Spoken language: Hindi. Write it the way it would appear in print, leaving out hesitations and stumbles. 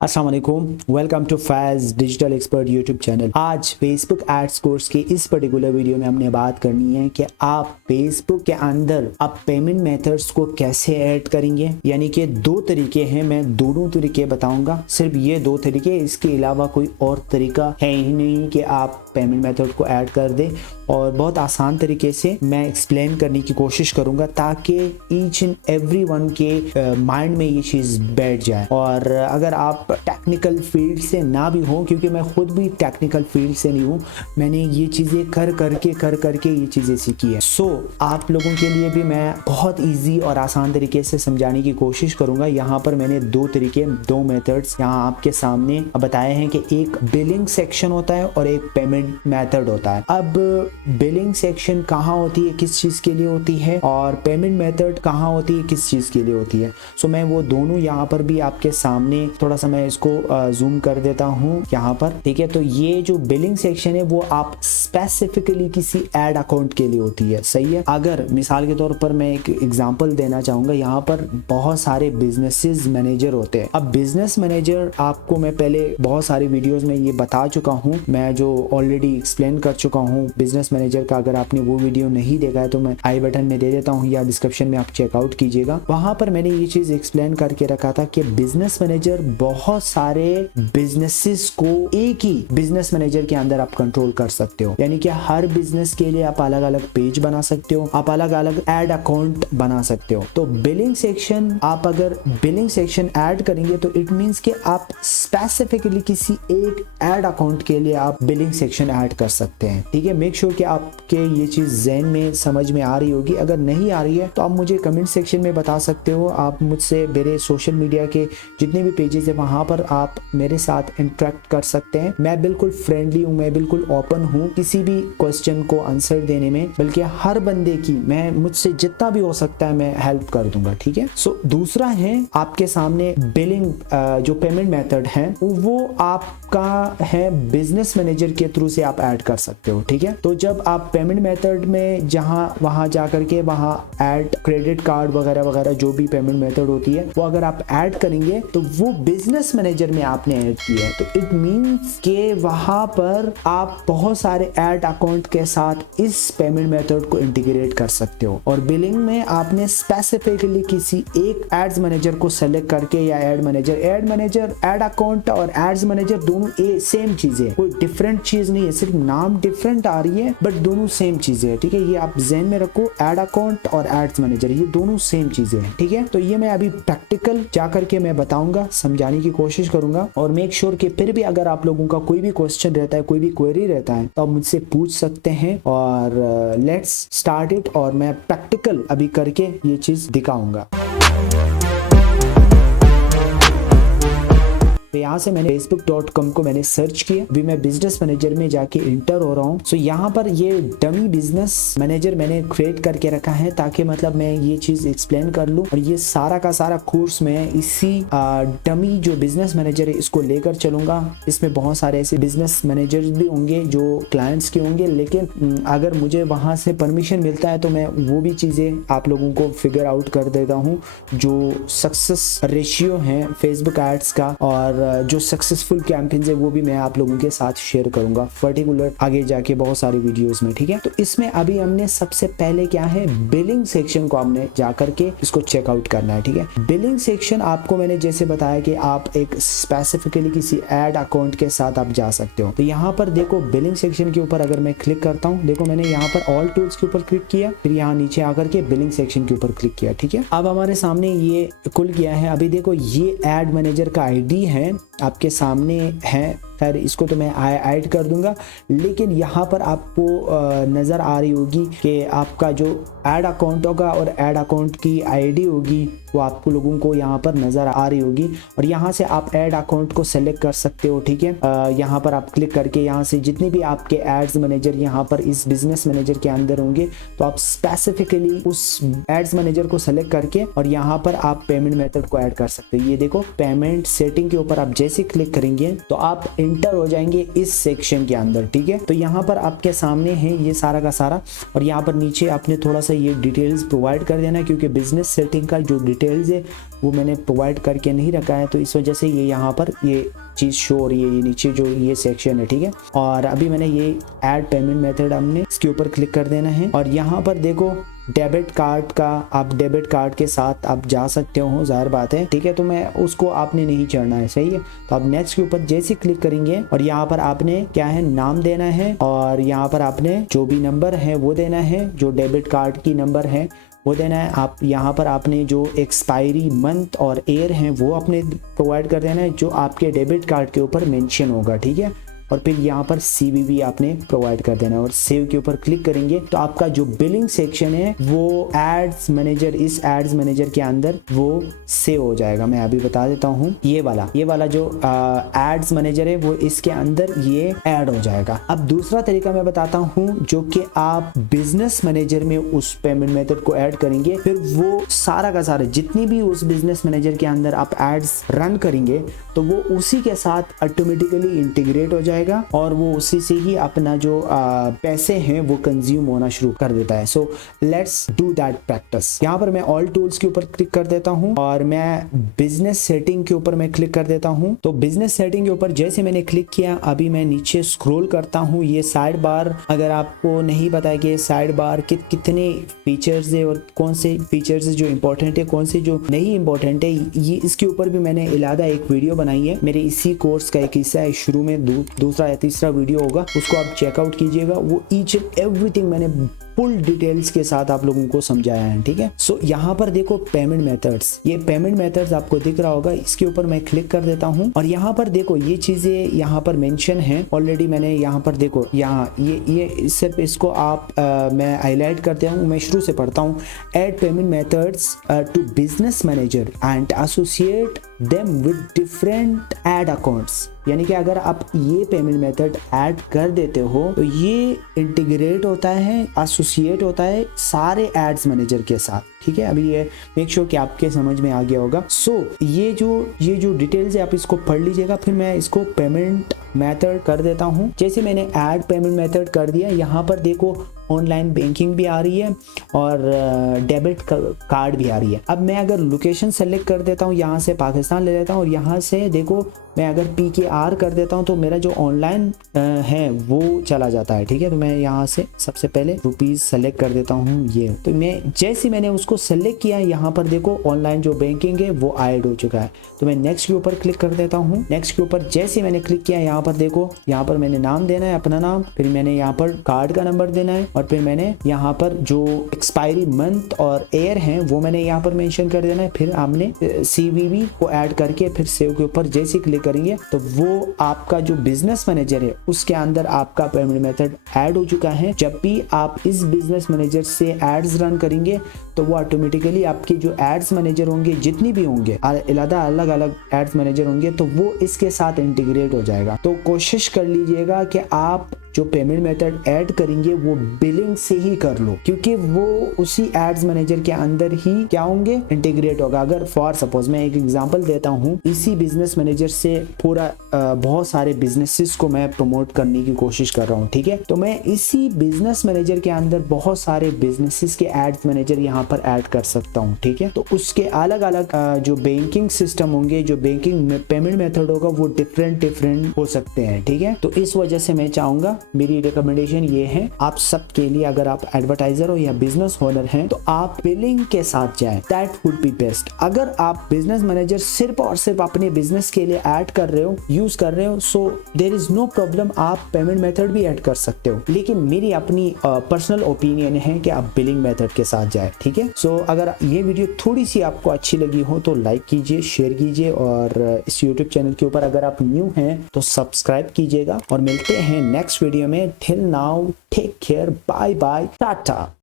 अस्सलाम वालेकुम, welcome to Faiz digital expert YouTube channel. आज फेसबुक एड्स कोर्स की इस पर्टिकुलर वीडियो में हमने बात करनी है कि आप फेसबुक के अंदर आप पेमेंट मेथड्स को कैसे ऐड करेंगे। यानी कि दो तरीके हैं, मैं दोनों तरीके बताऊंगा, सिर्फ ये दो तरीके, इसके अलावा कोई और तरीका है ही नहीं कि आप पेमेंट मेथड को ऐड कर दें। और बहुत आसान तरीके से मैं एक्सप्लेन करने की कोशिश करूंगा ताकि ईच एंड एवरी वन के माइंड में ये चीज़ बैठ जाए। और अगर आप टेक्निकल फील्ड से ना भी हो, क्योंकि मैं खुद भी टेक्निकल फील्ड से नहीं हूँ, मैंने ये चीज़ें कर करके ये चीज़ें सीखी है। सो आप लोगों के लिए भी मैं बहुत ईजी और आसान तरीके से समझाने की कोशिश करूंगा। यहाँ पर मैंने दो तरीके, दो मेथड्स यहाँ आपके सामने बताए हैं कि एक बिलिंग सेक्शन होता है और एक पेमेंट मेथड होता है। अब बिलिंग सेक्शन कहाँ होती है, किस चीज़ के लिए होती है, और पेमेंट मेथड कहाँ होती है, किस चीज़ के लिए होती है। सो मैं वो दोनों यहाँ पर भी आपके सामने थोड़ा सा मैं इसको जूम कर देता हूँ यहाँ पर, ठीक है। तो ये जो बिलिंग सेक्शन है वो आप स्पेसिफिकली किसी एड अकाउंट के लिए होती है, सही है। अगर मिसाल के तौर पर मैं एक एग्जांपल देना चाहूँगा, यहाँ पर बहुत सारे बिजनेसेस मैनेजर होते हैं। अब बिजनेस मैनेजर आपको मैं पहले बहुत सारी वीडियोस में ये बता चुका हूँ, मैं जो ऑलरेडी एक्सप्लेन कर चुका हूँ बिजनेस मैनेजर का। अगर आपने वो वीडियो नहीं देखा है तो मैं आई बटन में दे देता हूँ या डिस्क्रिप्शन में आप चेकआउट कीजिएगा। वहां पर मैंने ये चीज एक्सप्लेन करके रखा था कि बिजनेस मैनेजर बहुत सारे बिजनेसेस को एक ही बिजनेस मैनेजर के अंदर आप कंट्रोल कर सकते हो। यानी कि हर बिजनेस के लिए आप अलग अलग पेज बना सकते हो, आप अलग अलग एड अकाउंट बना सकते हो। तो बिलिंग सेक्शन, आप अगर बिलिंग सेक्शन ऐड करेंगे तो इट मींस कि आप स्पेसिफिकली किसी एक एड अकाउंट के लिए आप बिलिंग सेक्शन ऐड कर सकते हैं, ठीक है। मेक श्योर कि आपके ये चीज ज़हन में समझ में आ रही होगी। अगर नहीं आ रही है तो आप मुझे कमेंट सेक्शन में बता सकते हो। आप मुझसे मेरे सोशल मीडिया के जितने भी पेजेस है वहां पर आप मेरे साथ इंटरेक्ट कर सकते हैं। मैं बिल्कुल फ्रेंडली हूँ, मैं बिल्कुल ओपन हूँ किसी भी क्वेश्चन को आंसर देने में, बल्कि हर बंदे की मैं मुझसे जितना भी हो सकता है मैं हेल्प कर दूंगा, ठीक है। सो दूसरा है आपके सामने बिलिंग जो पेमेंट मेथड है वो आपका है बिजनेस मैनेजर के थ्रू से आप ऐड कर सकते हो, ठीक है। तो जब आप पेमेंट मेथड में वहां जाकर के वहां ऐड क्रेडिट कार्ड वगैरह वगैरह जो भी पेमेंट मेथड होती है वो अगर आप ऐड करेंगे तो वो बिजनेस मैनेजर में आपने ऐड किया है, तो इट मींस के वहां पर आप बहुत सारे ऐड अकाउंट के साथ इस पेमेंट मेथड को इंटीग्रेट कर सकते हो। और बिलिंग में आपने स्पेसिफिकली किसी एक एड्स मैनेजर को सेलेक्ट करके, या एड मैनेजर एड अकाउंट और एड्स मैनेजर दोनों सेम चीज है, कोई डिफरेंट चीज नहीं है, सिर्फ नाम डिफरेंट आ रही है बट दोनों सेम चीजें हैं, ठीक है। ये आप ज़हन में रखो, एड अकाउंट और एड्स मैनेजर ये दोनों सेम चीजें हैं, ठीक है। तो ये मैं अभी प्रैक्टिकल जाकर के मैं बताऊंगा, समझाने की कोशिश करूंगा। और मेक श्योर कि फिर भी अगर आप लोगों का कोई भी क्वेश्चन रहता है, कोई भी क्वेरी रहता है तो आप मुझसे पूछ सकते हैं। और लेट्स स्टार्ट इट, और मैं प्रैक्टिकल अभी करके ये चीज दिखाऊंगा। तो यहाँ से मैंने facebook.com को मैंने सर्च किया, अभी मैं बिजनेस मैनेजर में जाके इंटर हो रहा हूँ। सो यहाँ पर ये डमी बिजनेस मैनेजर मैंने क्रिएट करके रखा है ताकि मतलब मैं ये चीज एक्सप्लेन कर लूँ। और ये सारा का सारा कोर्स मैं इसी डमी जो बिजनेस मैनेजर है इसको लेकर चलूंगा। इसमें बहुत सारे ऐसे बिजनेस मैनेजर भी होंगे जो क्लाइंट्स के होंगे, लेकिन अगर मुझे वहां से परमिशन मिलता है तो मैं वो भी चीजें आप लोगों को फिगर आउट कर देता हूँ, जो सक्सेस रेशियो है फेसबुक एड्स का और जो सक्सेसफुल कैंपेन्स है वो भी मैं आप लोगों के साथ शेयर करूंगा पर्टिकुलर आगे जाके बहुत सारी वीडियोस में, ठीक है। तो इसमें अभी हमने सबसे पहले क्या है, बिलिंग सेक्शन को हमने जाकर के इसको चेकआउट करना है, ठीक है। बिलिंग सेक्शन आपको मैंने जैसे बताया कि आप एक स्पेसिफिकली किसी एड अकाउंट के साथ आप जा सकते हो। तो यहाँ पर देखो बिलिंग सेक्शन के ऊपर अगर मैं क्लिक करता हूँ, देखो मैंने यहाँ पर ऑल टूल्स के ऊपर क्लिक किया, फिर यहाँ नीचे आकर के बिलिंग सेक्शन के ऊपर क्लिक किया, ठीक है। अब हमारे सामने ये खुल गया है। अभी देखो ये एड मैनेजर का आईडी है आपके सामने है, खैर इसको तो मैं ऐड कर दूंगा, लेकिन यहाँ पर आपको नज़र आ रही होगी कि आपका जो ऐड अकाउंट होगा और ऐड अकाउंट की आईडी होगी वो आपको लोगों को यहाँ पर नज़र आ रही होगी। और यहाँ से आप ऐड अकाउंट को सेलेक्ट कर सकते हो, ठीक है। यहाँ पर आप क्लिक करके यहाँ से जितने भी आपके एड्स मैनेजर यहाँ पर इस बिजनेस मैनेजर के अंदर होंगे तो आप स्पेसिफिकली उस एड्स मैनेजर को सेलेक्ट करके और यहाँ पर आप पेमेंट मेथड को ऐड कर सकते हो। ये देखो पेमेंट सेटिंग के ऊपर आप जैसे क्लिक करेंगे तो आप एंटर हो जाएंगे इस सेक्शन के अंदर, ठीक है। तो यहाँ पर आपके सामने है ये सारा का सारा, और यहाँ पर नीचे आपने थोड़ा सा ये डिटेल्स प्रोवाइड कर देना, क्योंकि बिजनेस सेटिंग का जो डिटेल्स है वो मैंने प्रोवाइड करके नहीं रखा है, तो इस वजह से ये यहाँ पर ये चीज़ शो हो रही है, ये नीचे जो ये सेक्शन है, ठीक है। और अभी मैंने ये ऐड पेमेंट मेथड हमने इसके ऊपर क्लिक कर देना है, और यहाँ पर देखो डेबिट कार्ड का, आप डेबिट कार्ड के साथ आप जा सकते हो, जाहिर बात है, ठीक है। तो मैं उसको आपने नहीं चढ़ना है, सही है। तो आप नेक्स्ट के ऊपर जैसे क्लिक करेंगे और यहाँ पर आपने क्या है नाम देना है, और यहाँ पर आपने जो भी नंबर है वो देना है, जो डेबिट कार्ड की नंबर है वो देना है। आप यहाँ पर आपने जो एक्सपायरी मंथ और ईयर है वो आपने प्रोवाइड कर देना है, जो आपके डेबिट कार्ड के ऊपर मेंशन होगा, ठीक है। और फिर यहाँ पर CVV आपने प्रोवाइड कर देना है, और सेव के ऊपर क्लिक करेंगे तो आपका जो बिलिंग सेक्शन है वो एड्स मैनेजर, इस एड्स मैनेजर के अंदर वो सेव हो जाएगा। मैं अभी बता देता हूँ, ये वाला जो एड्स मैनेजर है वो इसके अंदर ये ऐड हो जाएगा। अब दूसरा तरीका मैं बताता हूँ, जो कि आप बिजनेस मैनेजर में उस पेमेंट मेथड को ऐड करेंगे, फिर वो सारा का सारा जितनी भी उस बिजनेस मैनेजर के अंदर आप एड्स रन करेंगे तो वो उसी के साथ ऑटोमेटिकली इंटीग्रेट हो जाएगा, और वो उसी से ही अपना जो पैसे हैं वो कंज्यूम होना शुरू कर देता है। So let's do that practice. यहाँ पर मैं ऑल टूल्स के ऊपर क्लिक कर देता हूँ, और मैं बिजनेस सेटिंग के ऊपर मैं क्लिक कर देता हूँ। तो बिजनेस सेटिंग के ऊपर जैसे मैंने क्लिक किया, अभी मैं नीचे स्क्रॉल करता हूँ। ये साइड बार, अगर आपको नहीं पता है कि साइड बार कितने फीचर्स है और कौन से फीचर्स जो इंपॉर्टेंट है, कौन से जो नहीं इंपॉर्टेंट है, ये इसके ऊपर भी मैंने इलादा एक वीडियो बनाई है। मेरे इसी कोर्स का एक हिस्सा है, शुरू में दूसरा या तीसरा वीडियो होगा, उसको आप चेकआउट कीजिएगा। वो ईच एंड एवरीथिंग मैंने फुल डिटेल्स के साथ आप लोगों को समझाया है, ठीक है। सो यहाँ पर देखो पेमेंट मेथड्स, ये पेमेंट मेथड्स आपको दिख रहा होगा, इसके ऊपर मैं क्लिक कर देता हूँ, और यहाँ पर देखो ये चीजें यहाँ पर मेंशन है ऑलरेडी। मैंने यहाँ पर देखो, यहाँ ये सिर्फ इसको आप मैं हाईलाइट करते हूँ, मैं शुरू से पढ़ता हूँ। Add payment methods to business manager and associate them with different ad accounts, यानी कि अगर आप ये पेमेंट मेथड ऐड कर देते हो तो ये इंटीग्रेट होता है, एसोसिएट होता है सारे एड्स मैनेजर के साथ, ठीक है। अभी ये मेक श्योर कि आपके समझ में आ गया होगा। सो ये जो डिटेल्स है आप इसको पढ़ लीजिएगा। फिर मैं इसको पेमेंट मेथड कर देता हूँ। जैसे मैंने ऐड पेमेंट मेथड कर दिया, यहाँ पर देखो ऑनलाइन बैंकिंग भी आ रही है और डेबिट कार्ड भी आ रही है। अब मैं अगर लोकेशन सेलेक्ट कर देता हूँ, यहाँ से पाकिस्तान ले लेता हूँ, और यहाँ से देखो मैं अगर PKR कर देता हूँ तो मेरा जो ऑनलाइन है वो चला जाता है, ठीक है। तो मैं यहाँ से सबसे पहले रुपीस सेलेक्ट कर देता हूँ ये। तो मैं जैसे मैंने उसको सेलेक्ट किया, यहाँ पर देखो ऑनलाइन जो बैंकिंग है वो ऐड हो चुका है। तो मैं नेक्स्ट के ऊपर क्लिक कर देता हूँ। नेक्स्ट के ऊपर जैसे मैंने क्लिक किया, यहाँ पर देखो, यहाँ पर मैंने नाम देना है अपना नाम, फिर मैंने यहाँ पर कार्ड का नंबर देना है, और फिर मैंने यहाँ पर जो एक्सपायरी मंथ और ईयर है वो मैंने यहाँ पर मेंशन कर देना है। फिर हमने CVV को ऐड करके फिर सेव के ऊपर जैसे क्लिक करेंगे तो वो आपका जो बिजनेस मैनेजर है उसके अंदर आपका पेमेंट मेथड ऐड हो चुका है। जब भी आप इस बिजनेस मैनेजर से एड्स रन करेंगे तो वो ऑटोमेटिकली आपके जो एड्स मैनेजर होंगे, जितनी भी होंगे अलग अलग एड्स मैनेजर होंगे, तो वो इसके साथ इंटीग्रेट हो जाएगा। तो कोशिश कर लीजिएगा कि आप जो पेमेंट मेथड ऐड करेंगे वो बिलिंग से ही कर लो, क्योंकि वो उसी एड्स मैनेजर के अंदर ही क्या होंगे, इंटीग्रेट होगा। अगर फॉर सपोज मैं एक एग्जांपल देता हूँ, इसी बिजनेस मैनेजर से पूरा बहुत सारे बिजनेसेस को मैं प्रमोट करने की कोशिश कर रहा हूँ, ठीक है। तो मैं इसी बिजनेस मैनेजर के अंदर बहुत सारे बिजनेसेस के एड्स मैनेजर यहाँ पर ऐड कर सकता हूँ, ठीक है। तो उसके अलग अलग जो बैंकिंग सिस्टम होंगे, जो बैंकिंग पेमेंट मेथड होगा वो डिफरेंट हो सकते हैं, ठीक है। तो इस वजह से मैं चाहूंगा, मेरी रिकमेंडेशन ये है आप सबके लिए, अगर आप एडवर्टाइजर हो या बिजनेस ओनर हैं तो आप बिलिंग के साथ जाएं, दैट वुड बी बेस्ट। अगर आप बिजनेस मैनेजर सिर्फ और सिर्फ अपने बिजनेस के लिए ऐड कर रहे हो, यूज कर रहे हो, so there is no problem, आप पेमेंट मेथड भी ऐड कर सकते हो। लेकिन मेरी अपनी पर्सनल ओपिनियन है कि आप बिलिंग मेथड के साथ जाए, ठीक है। सो अगर ये वीडियो थोड़ी सी आपको अच्छी लगी हो तो लाइक कीजिए, शेयर कीजिए, और इस यूट्यूब चैनल के ऊपर अगर आप न्यू हैं तो सब्सक्राइब कीजिएगा। और मिलते हैं नेक्स्ट वीडियो में। Till now take care, bye bye, Tata.